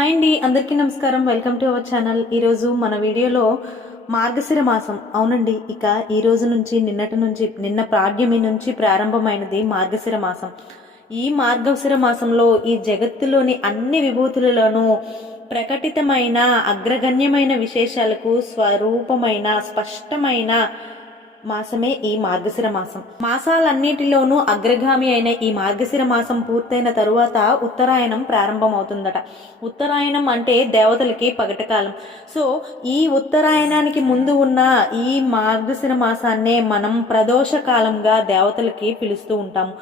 Hi అండి, అందరికీ నమస్కారం. Welcome to our channel. ఈరోజు మన వీడియోలో మార్గశిర మాసం. అవునండి, ఇక ఈ రోజు నుంచి నిన్న ప్రాగ్యమి నుంచి ప్రారంభమైనది మార్గశిర మాసం. ఈ మార్గశిర మాసంలో ఈ జగత్తులోని అన్ని విభూతులలోనూ ప్రకటితమైన అగ్రగణ్యమైన విశేషాలకు స్వరూపమైన స్పష్టమైన మాసమే ఈ మార్గశిర మాసం. మాసాలన్నిటిలోనూ అగ్రగామి అయిన ఈ మార్గశిర మాసం పూర్తయిన తరువాత ఉత్తరాయణం ప్రారంభమవుతుందట. ఉత్తరాయణం అంటే దేవతలకి పగటకాలం. సో ఈ ఉత్తరాయణానికి ముందు ఉన్న ఈ మార్గశిర మాసాన్నే మనం ప్రదోష కాలంగా దేవతలకి పిలుస్తూ ఉంటాము.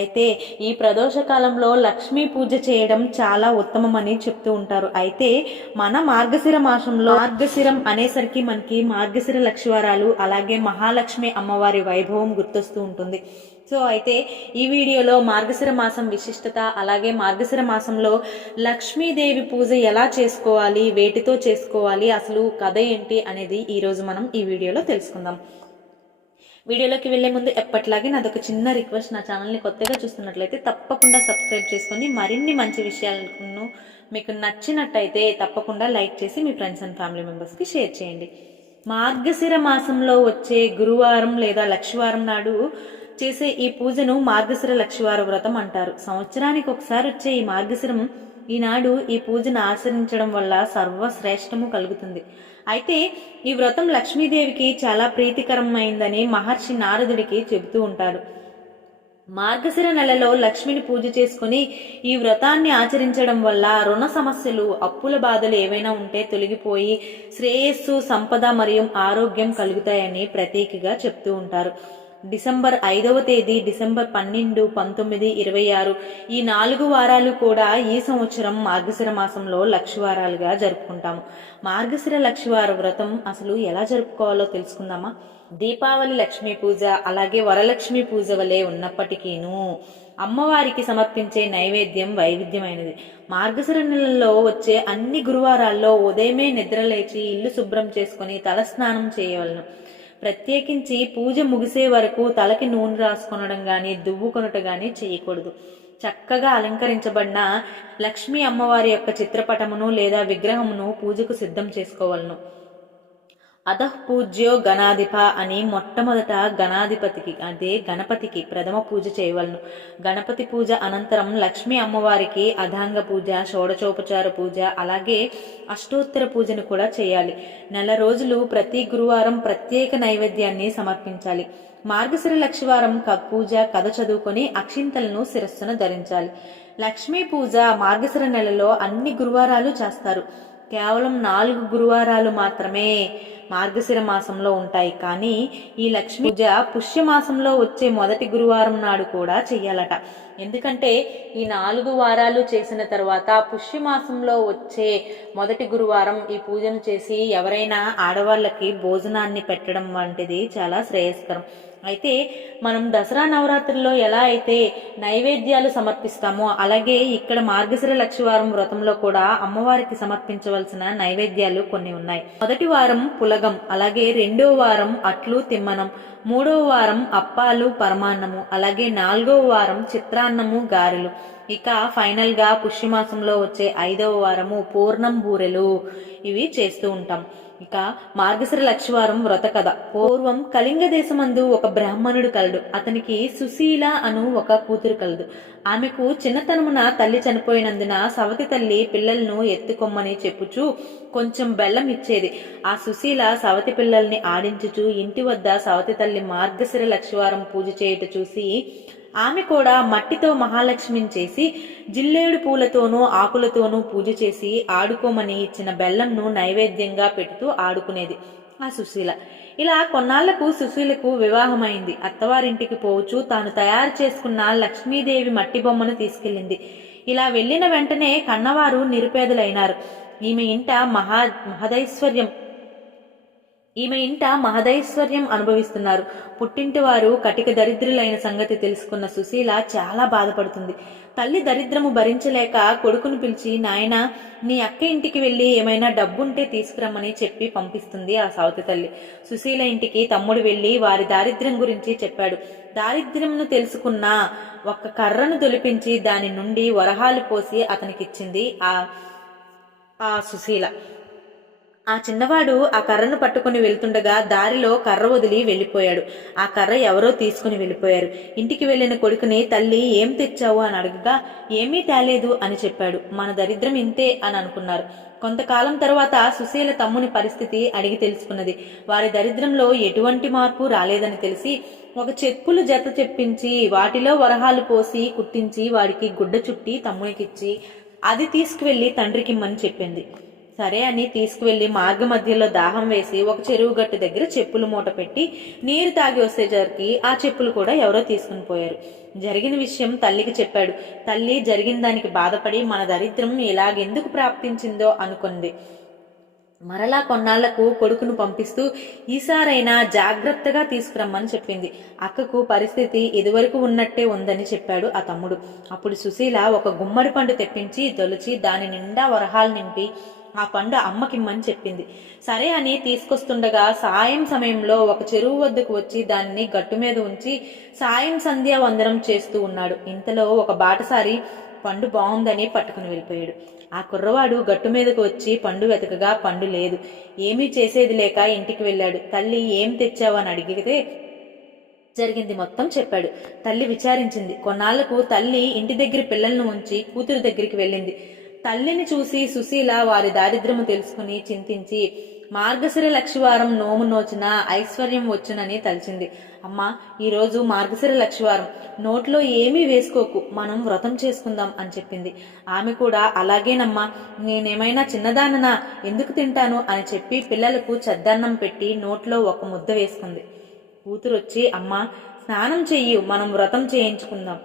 అయితే ఈ ప్రదోష కాలంలో లక్ష్మీ పూజ చేయడం చాలా ఉత్తమమని చెప్తూ ఉంటారు. అయితే మన మార్గశిర మాసంలో మార్గశిరం అనేసరికి మనకి మార్గశిర లక్ష్మీవారాలు అలాగే మహాలక్ష్మి అమ్మవారి వైభవం గుర్తొస్తూ ఉంటుంది. సో అయితే ఈ వీడియోలో మార్గశిర మాసం విశిష్టత అలాగే మార్గశిర మాసంలో లక్ష్మీదేవి పూజ ఎలా చేసుకోవాలి, వేటితో చేసుకోవాలి, అసలు కథ ఏంటి అనేది ఈరోజు మనం ఈ వీడియోలో తెలుసుకుందాం. వీడియోలోకి వెళ్లే ముందు ఎప్పటిలాగే నాదొక చిన్న రిక్వెస్ట్, నా ఛానల్ని కొత్తగా చూస్తున్నట్లయితే తప్పకుండా సబ్స్క్రైబ్ చేసుకొని మరిన్ని మంచి విషయాలను మీకు నచ్చినట్టయితే తప్పకుండా లైక్ చేసి మీ ఫ్రెండ్స్ అండ్ ఫ్యామిలీ మెంబర్స్కి షేర్ చేయండి. మార్గశిర మాసంలో వచ్చే గురువారం లేదా లక్షవారం నాడు చేసే ఈ పూజను మార్గశిర లక్షవార వ్రతం అంటారు. సంవత్సరానికి ఒకసారి వచ్చే ఈ మార్గశిరం ఈనాడు ఈ పూజను ఆచరించడం వల్ల సర్వశ్రేష్టము కలుగుతుంది. అయితే ఈ వ్రతం లక్ష్మీదేవికి చాలా ప్రీతికరమైందని మహర్షి నారదుడికి చెబుతూ ఉంటారు. మార్గశిర నెలలో లక్ష్మిని పూజ చేసుకుని ఈ వ్రతాన్ని ఆచరించడం వల్ల రుణ సమస్యలు, అప్పుల బాధలు ఏవైనా ఉంటే తొలగిపోయి శ్రేయస్సు, సంపద మరియు ఆరోగ్యం కలుగుతాయని ప్రతీకగా చెప్తూ ఉంటారు. డిసెంబర్ 5వ తేదీ, డిసెంబర్ 12, 19, 26 ఈ 4 వారాలు కూడా ఈ సంవత్సరం మార్గశిర మాసంలో లక్షవారాలుగా జరుపుకుంటాము. మార్గశిర లక్షవార వ్రతం అసలు ఎలా జరుపుకోవాలో తెలుసుకుందామా? దీపావళి లక్ష్మీ పూజ అలాగే వరలక్ష్మి పూజ వలె ఉన్నప్పటికీను అమ్మవారికి సమర్పించే నైవేద్యం వైవిధ్యమైనది. మార్గశిర నెలలో వచ్చే అన్ని గురువారాల్లో ఉదయమే నిద్రలేచి ఇల్లు శుభ్రం చేసుకుని తలస్నానం చేయవలను. ప్రత్యేకించి పూజ ముగిసే వరకు తలకి నూనె రాసుకొనడం గాని దువ్వుకొనట గాని చేయకూడదు. చక్కగా అలంకరించబడిన లక్ష్మీ అమ్మవారి యొక్క చిత్రపటమును లేదా విగ్రహమును పూజకు సిద్ధం చేసుకోవలను. అధః పూజ్యో గణాధిప అని మొట్టమొదట గణాధిపతికి అదే గణపతికి ప్రథమ పూజ చేయవలను. గణపతి పూజ అనంతరం లక్ష్మీ అమ్మవారికి అధాంగ పూజ, షోడచోపచార పూజ అలాగే అష్టోత్తర పూజను కూడా చేయాలి. నెల రోజులు ప్రతి గురువారం ప్రత్యేక నైవేద్యాన్ని సమర్పించాలి. మార్గశిర లక్షవారం పూజ కథ చదువుకొని అక్షింతలను శిరస్సున ధరించాలి. లక్ష్మీ పూజ మార్గశిర నెలలో అన్ని గురువారాలు చేస్తారు. కేవలం 4 గురువారాలు మాత్రమే మార్గశిర మాసంలో ఉంటాయి. కానీ ఈ లక్ష్మీ పూజ పుష్యమాసంలో వచ్చే మొదటి గురువారం నాడు కూడా చెయ్యాలట. ఎందుకంటే ఈ 4 వారాలు చేసిన తర్వాత పుష్యమాసంలో వచ్చే మొదటి గురువారం ఈ పూజను చేసి ఎవరైనా ఆడవాళ్ళకి భోజనాన్ని పెట్టడం వంటిది చాలా శ్రేయస్కరం. అయితే మనం దసరా నవరాత్రుల్లో ఎలా అయితే నైవేద్యాలు సమర్పిస్తామో అలాగే ఇక్కడ మార్గశిర లక్షవారం వ్రతంలో కూడా అమ్మవారికి సమర్పించవలసిన నైవేద్యాలు కొన్ని ఉన్నాయి. మొదటి వారం పులగం, అలాగే 2వ వారం అట్లు తిమ్మనం, 3వ వారం అప్పాలు పరమాన్నము, అలాగే 4వ వారం చిత్రాన్నము గారెలు, ఇక ఫైనల్ గా పుష్యమాసంలో వచ్చే 5వ వారము పూర్ణం బూరెలు ఇవి చేస్తూ ఉంటాం. ఇక మార్గశిర లక్షవారం వ్రత కథ. పూర్వం కళింగ దేశమందు ఒక బ్రాహ్మణుడు కలడు. అతనికి సుశీల అను ఒక కూతురు కలదు. ఆమెకు చిన్నతనమున తల్లి చనిపోయినందున సవతి తల్లి పిల్లలను ఎత్తుకొమ్మని చెప్పుచూ కొంచెం బెల్లం ఇచ్చేది. ఆ సుశీల సవతి పిల్లల్ని ఆడించుచూ ఇంటి వద్ద సవతి తల్లి మార్గశిర లక్షవారం పూజ చేయుట చూసి ఆమె కూడా మట్టితో మహాలక్ష్మిని చేసి జిల్లేడు పూలతోనూ ఆకులతోనూ పూజ చేసి ఆడుకోమని ఇచ్చిన బెల్లంను నైవేద్యంగా పెడుతూ ఆడుకునేది ఆ సుశీల. ఇలా కొన్నాళ్లకు సుశీలకు వివాహమైంది. అత్తవారింటికి పోవచ్చు తాను తయారు చేసుకున్న లక్ష్మీదేవి మట్టి బొమ్మను తీసుకెళ్లింది. ఇలా వెళ్లిన వెంటనే కన్నవారు నిరుపేదలైనారు. ఈమె ఇంట మహదైశ్వర్యం అనుభవిస్తున్నారు. పుట్టింటి వారు కటిక దరిద్రులైన సంగతి తెలుసుకున్న సుశీల చాలా బాధపడుతుంది. తల్లి దరిద్రము భరించలేక కొడుకును పిలిచి, నాయనా నీ అక్క ఇంటికి వెళ్లి ఏమైనా డబ్బుంటే తీసుకురమ్మని చెప్పి పంపిస్తుంది ఆ సవతి తల్లి. సుశీల ఇంటికి తమ్ముడు వెళ్లి వారి దారిద్ర్యం గురించి చెప్పాడు. దారిద్ర్యంను తెలుసుకున్న ఒక కర్రను తొలిపించి దాని నుండి వరహాలు పోసి అతనికిచ్చింది ఆ ఆ సుశీల. ఆ చిన్నవాడు ఆ కర్రను పట్టుకుని వెళ్తుండగా దారిలో కర్ర వదిలి వెళ్ళిపోయాడు. ఆ కర్ర ఎవరో తీసుకుని వెళ్ళిపోయారు. ఇంటికి వెళ్లిన కొడుకుని తల్లి ఏం తెచ్చావు అని అడగగా ఏమీ తేలేదు అని చెప్పాడు. మన దరిద్రం ఇంతే అని అనుకున్నారు. కొంతకాలం తరువాత సుశీల తమ్ముని పరిస్థితి అడిగి తెలుసుకున్నది. వారి దరిద్రంలో ఎటువంటి మార్పు రాలేదని తెలిసి ఒక చెప్పులు జత చెప్పించి వాటిలో వరహాలు పోసి కుట్టించి వాడికి గుడ్డ చుట్టి తమ్మునికిచ్చి అది తీసుకువెళ్లి తండ్రికిమ్మని చెప్పింది. సరే అని తీసుకువెళ్లి మార్గ మధ్యలో దాహం వేసి ఒక చెరువు గట్టు దగ్గర చెప్పులు మూట పెట్టి నీరు తాగి వచ్చేసరికి ఆ చెప్పులు కూడా ఎవరో తీసుకుని పోయారు. జరిగిన విషయం తల్లికి చెప్పాడు. తల్లి జరిగిన దానికి బాధపడి మన దరిద్రం ఇలాగెందుకు ప్రాప్తించిందో అనుకుంది. మరలా కొన్నాళ్లకు కొడుకును పంపిస్తూ ఈసారైనా జాగ్రత్తగా తీసుకురమ్మని చెప్పింది. అక్కకు పరిస్థితి ఇదివరకు ఉన్నట్టే ఉందని చెప్పాడు ఆ తమ్ముడు. అప్పుడు సుశీల ఒక గుమ్మడి పండు తెప్పించి తొలిచి దాని నిండా వరహాలు నింపి ఆ పండు అమ్మకిమ్మని చెప్పింది. సరే అని తీసుకొస్తుండగా సాయం సమయంలో ఒక చెరువు వద్దకు వచ్చి దానిని గట్టు మీద ఉంచి సాయం సంధ్యా వందనం చేస్తూ ఉన్నాడు. ఇంతలో ఒక బాటసారి పండు బాగుందని పట్టుకుని వెళ్ళిపోయాడు. ఆ కుర్రవాడు గట్టు మీదకు వచ్చి పండు వెతకగా పండు లేదు. ఏమీ చేసేది లేక ఇంటికి వెళ్ళాడు. తల్లి ఏం తెచ్చావని అడిగితే జరిగింది మొత్తం చెప్పాడు. తల్లి విచారించింది. కొన్నాళ్లకు తల్లి ఇంటి దగ్గర పిల్లలను ఉంచి కూతురు దగ్గరికి వెళ్ళింది. తల్లిని చూసి సుశీల వారి దారిద్ర్యము తెలుసుకుని చింతించి మార్గశిర లక్షవారం నోము నోచిన ఐశ్వర్యం వచ్చునని తలిచింది. అమ్మా, ఈరోజు మార్గశిర లక్షవారం, నోట్లో ఏమీ వేసుకోకు, మనం వ్రతం చేసుకుందాం అని చెప్పింది. ఆమె కూడా అలాగేనమ్మా, నేనేమైనా చిన్నదాననా, ఎందుకు తింటాను అని చెప్పి పిల్లలకు చద్దన్నం పెట్టి నోట్లో ఒక ముద్ద వేసుకుంది. కూతురొచ్చి అమ్మా స్నానం చెయ్యి, మనం వ్రతం చేయించుకుందాం.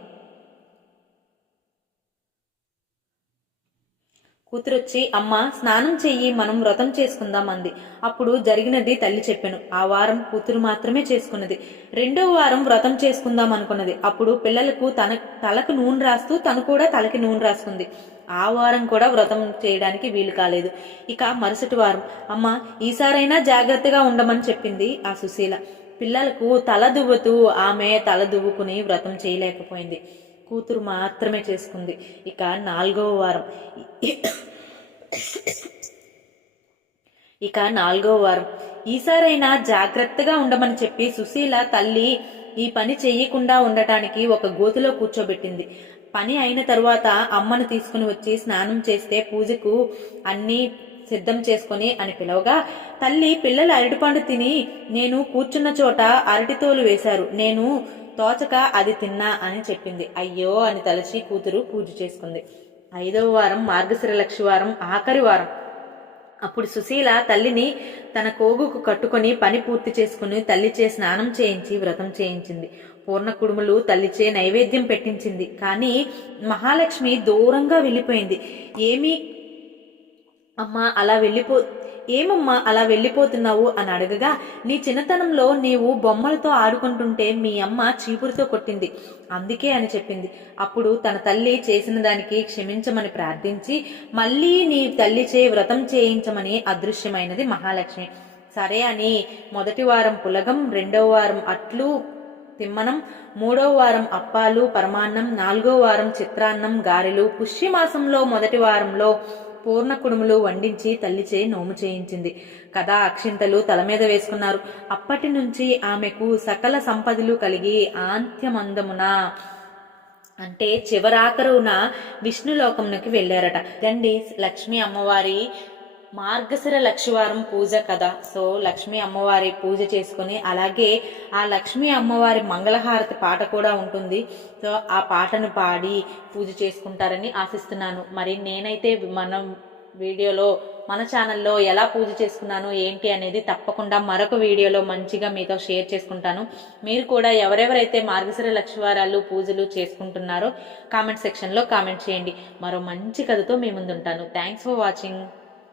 కూతురొచ్చి అమ్మ స్నానం చెయ్యి, మనం వ్రతం చేసుకుందాం అంది. అప్పుడు జరిగినది తల్లి చెప్పాను. ఆ వారం కూతురు మాత్రమే చేసుకున్నది. రెండో వారం వ్రతం చేసుకుందాం అనుకున్నది. అప్పుడు పిల్లలకు తలకు నూనె రాస్తూ తను కూడా తలకి నూనె రాసుకుంది. ఆ వారం కూడా వ్రతం చేయడానికి వీలు కాలేదు. ఇక మరుసటి వారం అమ్మ ఈసారైనా జాగ్రత్తగా ఉండమని చెప్పింది ఆ సుశీల. పిల్లలకు తల దువ్వుతూ ఆమె తల దువ్వుకుని వ్రతం చేయలేకపోయింది. కూతురు మాత్రమే చేసుకుంది. ఇక 4వ వారం ఈసారైనా జాగ్రత్తగా ఉండమని చెప్పి సుశీల తల్లి ఈ పని చెయ్యకుండా ఉండటానికి ఒక గోతిలో కూర్చోబెట్టింది. పని అయిన తరువాత అమ్మను తీసుకుని వచ్చి స్నానం చేస్తే పూజకు అన్ని సిద్ధం చేసుకుని అని పిలవగా తల్లి పిల్లలు అరటిపండు తిని నేను కూర్చున్న చోట అరటితోలు వేశారు, నేను తోచక అది తిన్నా అని చెప్పింది. అయ్యో అని తలచి కూతురు పూజ చేసుకుంది. 5వ వారం మార్గశిర లక్షవారం ఆఖరి వారం. అప్పుడు సుశీల తల్లిని తన కోగుకు కట్టుకుని పని పూర్తి చేసుకుని తల్లిచే స్నానం చేయించి వ్రతం చేయించింది. పూర్ణ కుడుములు తల్లిచే నైవేద్యం పెట్టించింది. కానీ మహాలక్ష్మి దూరంగా వెళ్ళిపోయింది. ఏమమ్మా అలా వెళ్ళిపోతున్నావు అని అడగగా నీ చిన్నతనంలో నీవు బొమ్మలతో ఆడుకుంటుంటే మీ అమ్మ చీపురుతో కొట్టింది, అందుకే అని చెప్పింది. అప్పుడు తన తల్లి చేసిన దానికి క్షమించమని ప్రార్థించి మళ్ళీ నీ తల్లిచే వ్రతం చేయించమని అదృశ్యమైనది మహాలక్ష్మి. సరే అని మొదటి వారం పులగం, 2వ వారం అట్లు తిమ్మనం, 3వ వారం అప్పాలు పరమాన్నం, 4వ వారం చిత్రాన్నం గారెలు, పుష్యమాసంలో మొదటి వారంలో పూర్ణ కుడుములు వండించి తల్లిచే నోము చేయించింది. కదా అక్షింతలు తల మీద వేసుకున్నారు. అప్పటి నుంచి ఆమెకు సకల సంపదలు కలిగి ఆంత్యమందమున అంటే చివరాఖరున విష్ణులోకంలోకి వెళ్ళారట. రండి లక్ష్మీ అమ్మవారి మార్గశిర లక్షవారం పూజ కదా. సో లక్ష్మీ అమ్మవారి పూజ చేసుకుని అలాగే ఆ లక్ష్మీ అమ్మవారి మంగళహారతి పాట కూడా ఉంటుంది. సో ఆ పాటను పాడి పూజ చేసుకుంటారని ఆశిస్తున్నాను. మరి నేనైతే మన ఛానల్లో ఎలా పూజ చేసుకున్నాను ఏంటి అనేది తప్పకుండా మరొక వీడియోలో మంచిగా మీతో షేర్ చేసుకుంటాను. మీరు కూడా ఎవరెవరైతే మార్గశిర లక్షవారాలు పూజలు చేసుకుంటున్నారో కామెంట్ సెక్షన్లో కామెంట్ చేయండి. మరో మంచి కథతో మీ ముందుంటాను. Thanks for watching.